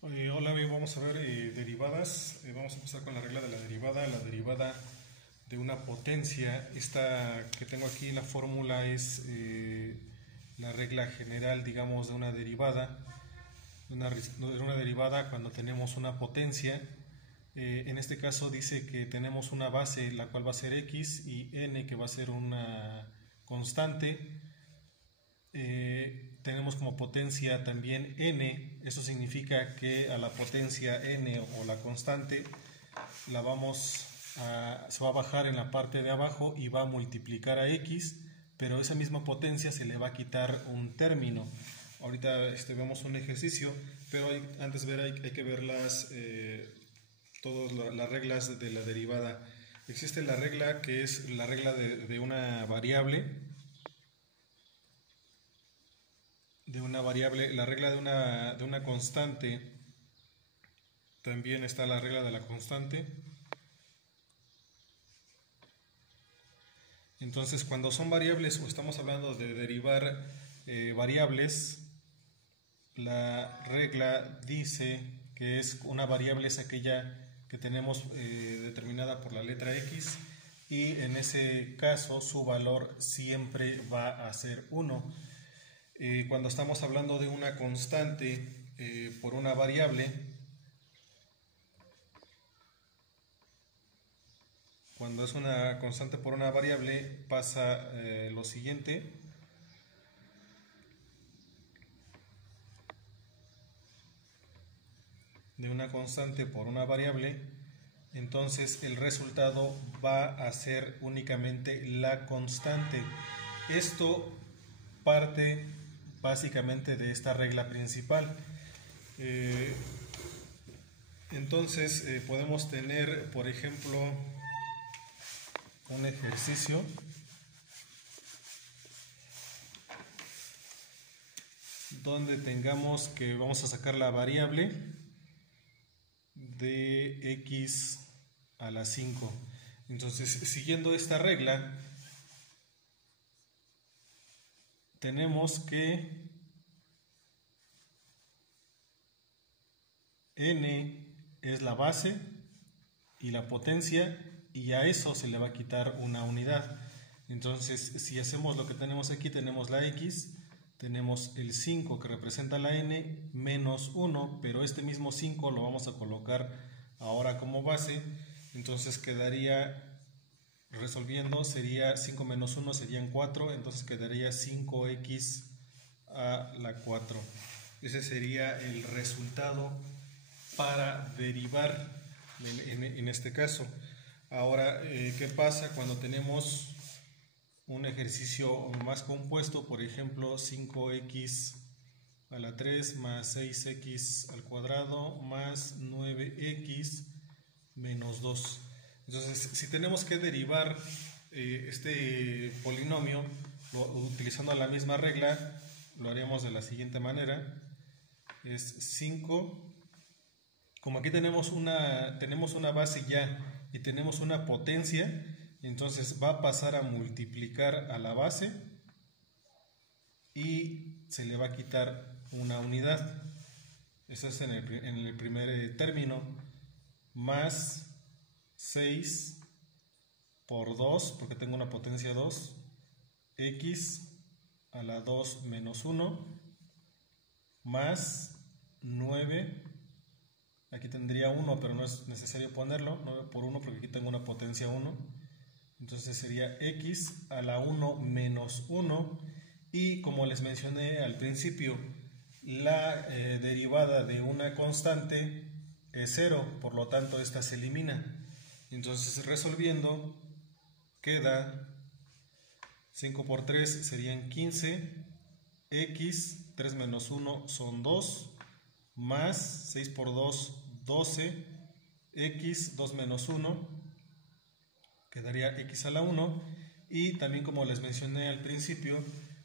Hola, hoy vamos a ver derivadas. Vamos a empezar con la regla de la derivada de una potencia. Esta que tengo aquí, la fórmula es la regla general, digamos, de una derivada. De una derivada cuando tenemos una potencia. En este caso dice que tenemos una base, la cual va a ser x, y n, que va a ser una constante. Tenemos como potencia también n. Eso significa que a la potencia n o la constante se va a bajar en la parte de abajo y va a multiplicar a x, pero esa misma potencia se le va a quitar un término. Ahorita vemos un ejercicio, pero antes de ver hay que ver todas las reglas de la derivada. Existe la regla que es la regla de una variable. La regla de una constante. También está la regla de la constante. Entonces, cuando son variables o estamos hablando de derivar variables, la regla dice que una variable es aquella que tenemos determinada por la letra x, y en ese caso su valor siempre va a ser 1. Cuando estamos hablando de una constante por una variable, cuando es una constante por una variable pasa lo siguiente. De una constante por una variable, entonces el resultado va a ser únicamente la constante. Esto parte básicamente de esta regla principal. Entonces podemos tener, por ejemplo, un ejercicio donde tengamos que vamos a sacar la variable de x a la 5. Entonces, siguiendo esta regla, tenemos que n es la base y la potencia, y a eso se le va a quitar una unidad. Entonces, si hacemos lo que tenemos aquí, tenemos la x, tenemos el 5 que representa la n, menos 1, pero este mismo 5 lo vamos a colocar ahora como base. Entonces quedaría, resolviendo, sería 5 menos 1 serían 4, entonces quedaría 5x a la 4. Ese sería el resultado para derivar en este caso. Ahora, ¿qué pasa cuando tenemos un ejercicio más compuesto? Por ejemplo, 5x a la 3 más 6x al cuadrado más 9x menos 2. Entonces, si tenemos que derivar este polinomio utilizando la misma regla, lo haríamos de la siguiente manera. Es 5. Como aquí tenemos una base ya y tenemos una potencia, entonces va a pasar a multiplicar a la base y se le va a quitar una unidad. Eso es en el primer término. Más 6 por 2, porque tengo una potencia 2, x a la 2 menos 1, más 9. Aquí tendría 1, pero no es necesario ponerlo, 9 por 1, porque aquí tengo una potencia 1. Entonces sería x a la 1 menos 1. Y como les mencioné al principio, la derivada de una constante es 0, por lo tanto esta se elimina. Entonces, resolviendo, queda 5 por 3 serían 15, x, 3 menos 1 son 2, más 6 por 2, 12, x, 2 menos 1, quedaría x a la 1. Y también, como les mencioné al principio,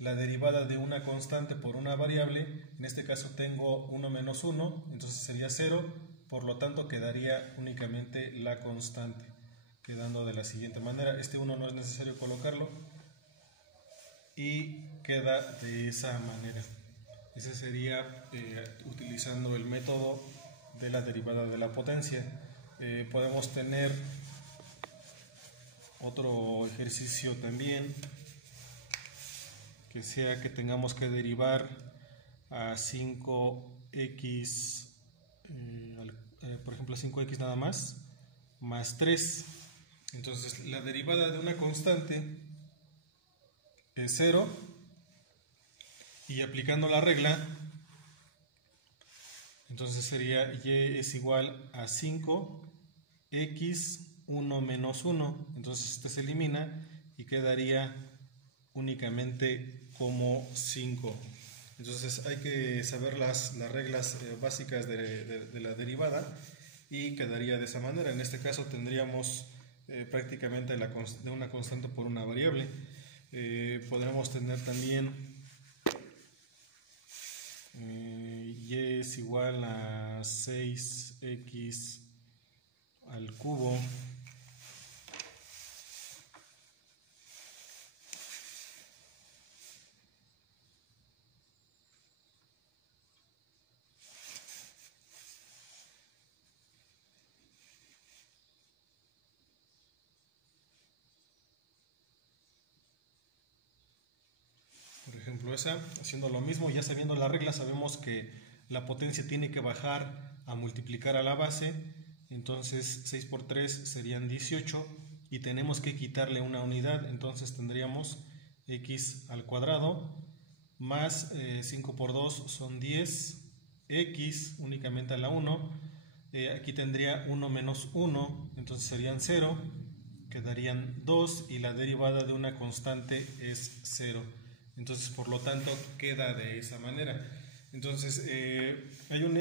la derivada de una constante por una variable, en este caso tengo 1 menos 1, entonces sería 0, por lo tanto quedaría únicamente la constante, quedando de la siguiente manera. Este 1 no es necesario colocarlo y queda de esa manera. Ese sería utilizando el método de la derivada de la potencia. Podemos tener otro ejercicio también, que sea que tengamos que derivar a 5x, por ejemplo 5x nada más, más 3. Entonces la derivada de una constante es 0, y aplicando la regla, entonces sería y es igual a 5x 1 menos 1. Entonces este se elimina y quedaría únicamente como 5. Entonces hay que saber las reglas básicas de la derivada, y quedaría de esa manera. En este caso tendríamos prácticamente de una constante por una variable. Podremos tener también y es igual a 6x al cubo por ejemplo esa. Haciendo lo mismo, ya sabiendo la regla, sabemos que la potencia tiene que bajar a multiplicar a la base. Entonces 6 por 3 serían 18 y tenemos que quitarle una unidad. Entonces tendríamos x al cuadrado más 5 por 2 son 10, x únicamente a la 1. Aquí tendría 1 menos 1, entonces serían 0, quedarían 2, y la derivada de una constante es 0. Entonces, por lo tanto, queda de esa manera. Entonces, hay un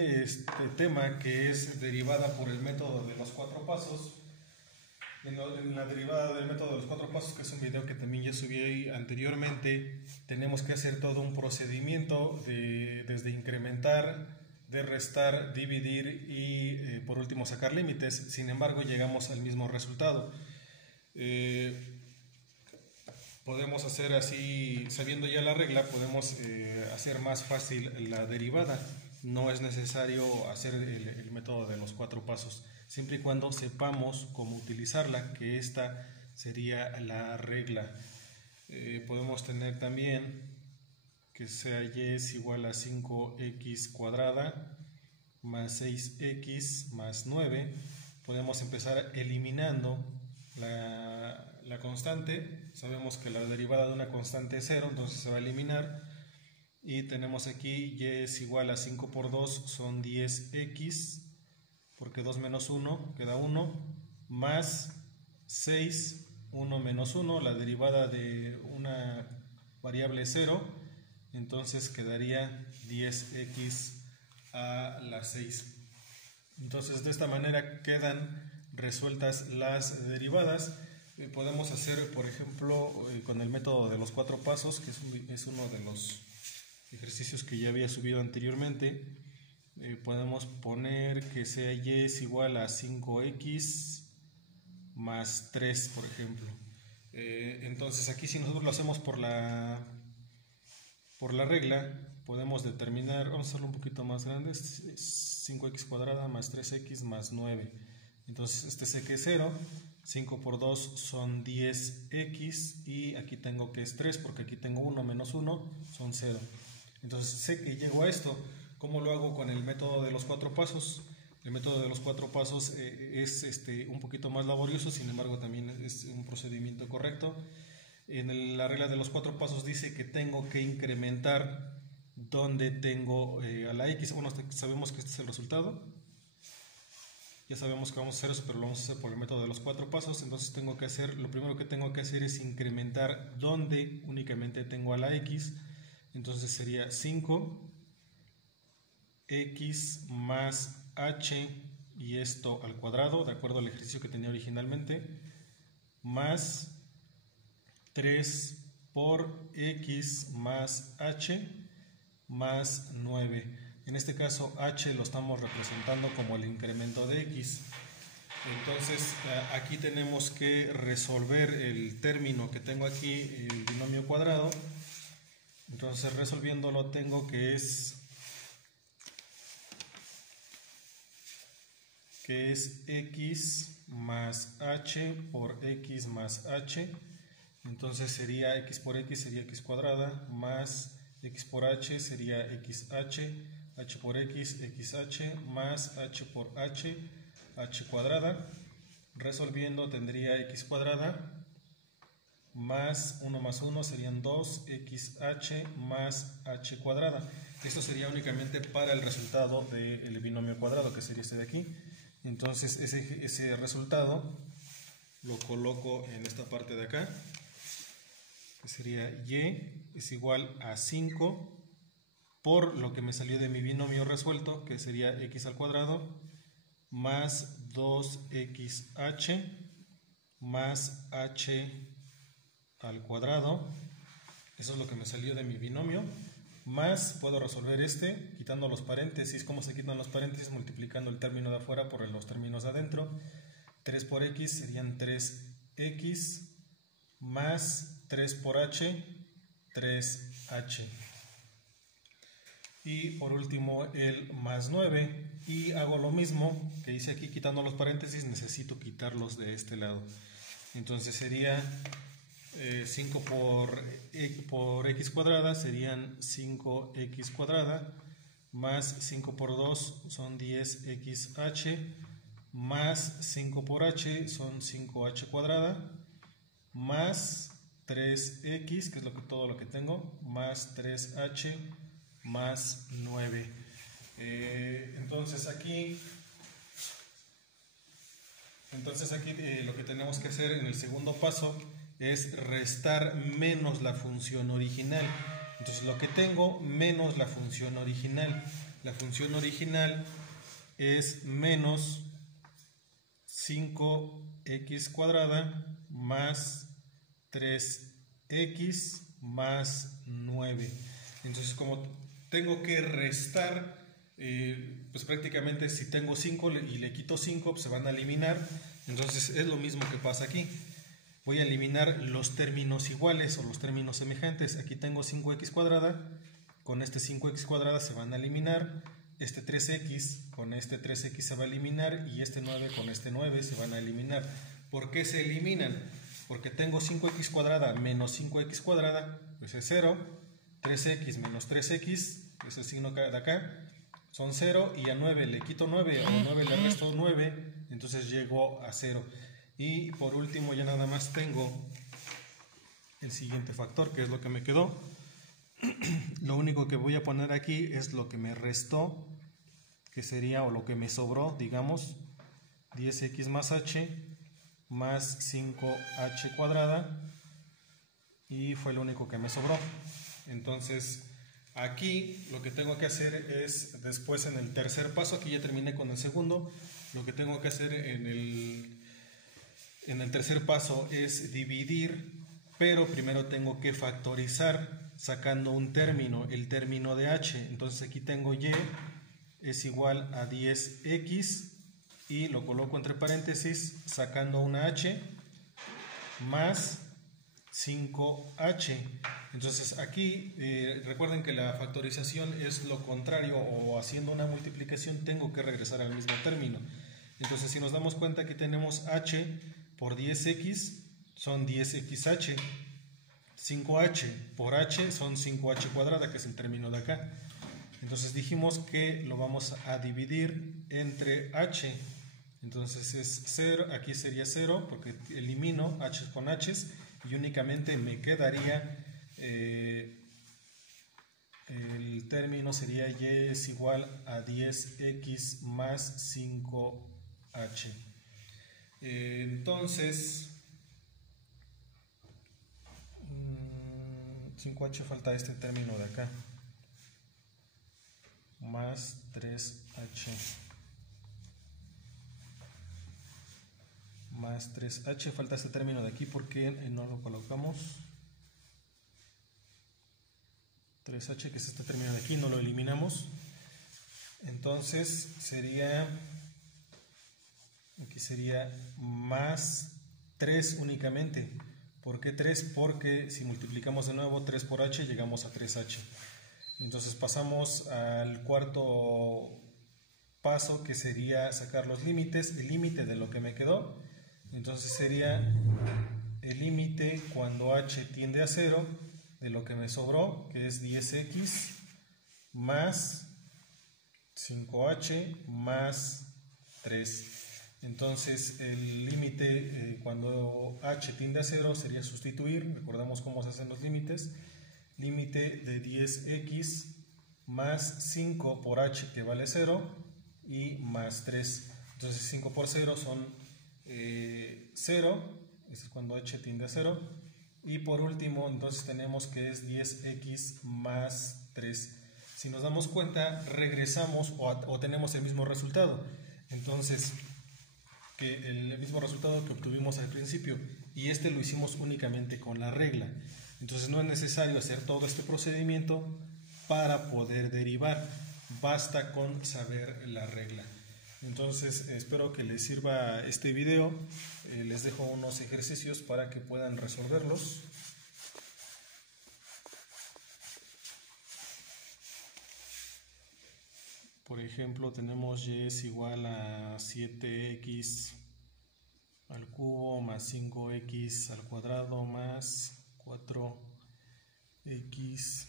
tema que es derivada por el método de los 4 pasos. En la derivada del método de los 4 pasos, que es un video que también ya subí anteriormente, tenemos que hacer todo un procedimiento desde incrementar, de restar, dividir y por último sacar límites. Sin embargo, llegamos al mismo resultado. Podemos hacer así, sabiendo ya la regla, podemos hacer más fácil la derivada. No es necesario hacer el método de los 4 pasos, siempre y cuando sepamos cómo utilizarla, que esta sería la regla. Podemos tener también que sea y es igual a 5x cuadrada más 6x más 9. Podemos empezar eliminando la constante. Sabemos que la derivada de una constante es 0, entonces se va a eliminar. Y tenemos aquí y es igual a 5 por 2 son 10x, porque 2 menos 1 queda 1, más 6, 1 menos 1, la derivada de una variable es 0, entonces quedaría 10x a la 6. Entonces de esta manera quedan resueltas las derivadas. Podemos hacer, por ejemplo, con el método de los 4 pasos, que es uno de los ejercicios que ya había subido anteriormente. Podemos poner que sea y es igual a 5x más 3, por ejemplo. Entonces aquí, si nosotros lo hacemos por la regla, podemos determinar, vamos a hacerlo un poquito más grande, 5x cuadrada más 3x más 9. Entonces este sé que es 0, 5 por 2 son 10x, y aquí tengo que es 3, porque aquí tengo 1 menos 1 son 0. Entonces sé que llego a esto. ¿Cómo lo hago con el método de los 4 pasos? El método de los 4 pasos es un poquito más laborioso, sin embargo también es un procedimiento correcto. En la regla de los 4 pasos dice que tengo que incrementar donde tengo a la x. Bueno, sabemos que este es el resultado. Ya sabemos que vamos a hacer eso, pero lo vamos a hacer por el método de los 4 pasos. Entonces lo primero que tengo que hacer es incrementar donde únicamente tengo a la x. Entonces sería 5x más h, y esto al cuadrado, de acuerdo al ejercicio que tenía originalmente, más 3 por x más h más 9. En este caso h lo estamos representando como el incremento de x. Entonces aquí tenemos que resolver el término que tengo aquí, el binomio cuadrado. Entonces resolviéndolo tengo que es x más h por x más h. Entonces sería x por x sería x cuadrada, más x por h sería xh, h por x, xh, más h por h, h cuadrada. Resolviendo tendría x cuadrada más 1 más 1 serían 2xh más h cuadrada. Esto sería únicamente para el resultado del binomio cuadrado, que sería este de aquí. Entonces ese resultado lo coloco en esta parte de acá, que sería y es igual a 5 por lo que me salió de mi binomio resuelto, que sería x al cuadrado más 2xh más h al cuadrado. Eso es lo que me salió de mi binomio. Más puedo resolver este quitando los paréntesis. ¿Cómo se quitan los paréntesis? Multiplicando el término de afuera por los términos de adentro. 3 por x serían 3x más 3 por h, 3h. Y por último el más 9. Y hago lo mismo que hice aquí quitando los paréntesis. Necesito quitarlos de este lado. Entonces sería 5 por x cuadrada serían 5x cuadrada, más 5 por 2 son 10xh, más 5 por h son 5h cuadrada, más 3x, que es todo lo que tengo, más 3h, más 9. Entonces aquí lo que tenemos que hacer en el segundo paso es restar menos la función original. Entonces lo que tengo menos la función original. La función original es menos 5x cuadrada más 3x más 9. Entonces como tengo que restar, pues prácticamente si tengo 5 y le quito 5, pues se van a eliminar. Entonces es lo mismo que pasa aquí. Voy a eliminar los términos iguales o los términos semejantes. Aquí tengo 5x cuadrada, con este 5x cuadrada se van a eliminar. Este 3x con este 3x se va a eliminar y este 9 con este 9 se van a eliminar. ¿Por qué se eliminan? Porque tengo 5x cuadrada menos 5x cuadrada, pues es 0. 3x menos 3x, ese signo de acá, son 0. Y a 9 le quito 9 o 9 le resto 9, entonces llego a 0. Y por último ya nada más tengo el siguiente factor, que es lo que me quedó. Lo único que voy a poner aquí es lo que me restó, que sería, o lo que me sobró, digamos, 10x más h más 5h cuadrada, y fue lo único que me sobró. Entonces aquí lo que tengo que hacer es, después en el tercer paso, aquí ya terminé con el segundo, lo que tengo que hacer en el tercer paso es dividir, pero primero tengo que factorizar sacando un término, el término de h. Entonces aquí tengo y es igual a 10x y lo coloco entre paréntesis sacando una h más 5h. Entonces aquí recuerden que la factorización es lo contrario, o haciendo una multiplicación tengo que regresar al mismo término. Entonces si nos damos cuenta, aquí tenemos h por 10x son 10xh, 5h por h son 5h cuadrada, que es el término de acá. Entonces dijimos que lo vamos a dividir entre h. Entonces es 0, aquí sería 0 porque elimino h con h y únicamente me quedaría el término sería y es igual a 10x más 5h. Entonces 5h falta este término de acá, más 3h más 3h, falta este término de aquí porque no lo colocamos. 3h, que es este término de aquí, no lo eliminamos. Entonces sería, aquí sería más 3 únicamente, ¿Por qué 3? Porque si multiplicamos de nuevo 3 por h llegamos a 3h. Entonces pasamos al cuarto paso, que sería sacar los límites, el límite de lo que me quedó. Entonces sería el límite cuando h tiende a 0 de lo que me sobró, que es 10x más 5h más 3. Entonces el límite cuando h tiende a 0 sería sustituir, recordamos cómo se hacen los límites, límite de 10x más 5 por h, que vale 0, y más 3. Entonces 5 por 0 son 0, es cuando h tiende a 0. Y por último, entonces tenemos que es 10x más 3. Si nos damos cuenta, regresamos o tenemos el mismo resultado. Entonces, que el mismo resultado que obtuvimos al principio, y este lo hicimos únicamente con la regla. Entonces no es necesario hacer todo este procedimiento para poder derivar, basta con saber la regla. Entonces espero que les sirva este video. Les dejo unos ejercicios para que puedan resolverlos. Por ejemplo, tenemos y es igual a 7x al cubo más 5x al cuadrado más 4x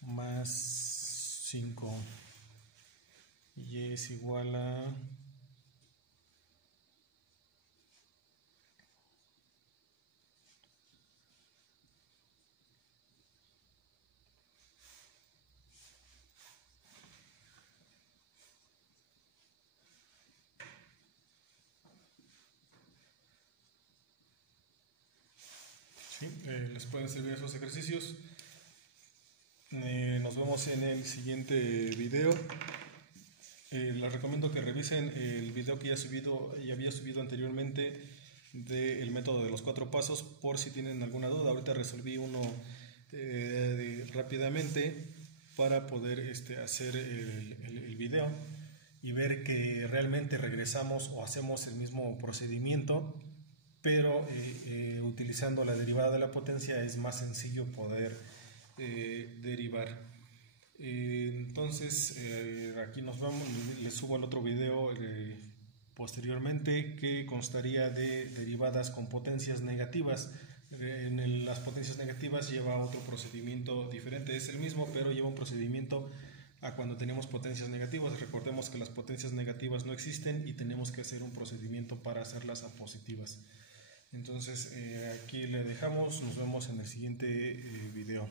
más 5, y es igual a les pueden servir esos ejercicios. Nos vemos en el siguiente video. Les recomiendo que revisen el video que ya había subido anteriormente del método de los 4 pasos, por si tienen alguna duda. Ahorita resolví uno rápidamente para poder hacer el video y ver que realmente regresamos o hacemos el mismo procedimiento, pero utilizando la derivada de la potencia es más sencillo poder derivar. Entonces aquí nos vamos, les subo el otro video posteriormente, que constaría de derivadas con potencias negativas. En las potencias negativas lleva otro procedimiento diferente, es el mismo, pero lleva un procedimiento a cuando tenemos potencias negativas. Recordemos que las potencias negativas no existen y tenemos que hacer un procedimiento para hacerlas a positivas. Entonces aquí le dejamos, nos vemos en el siguiente video.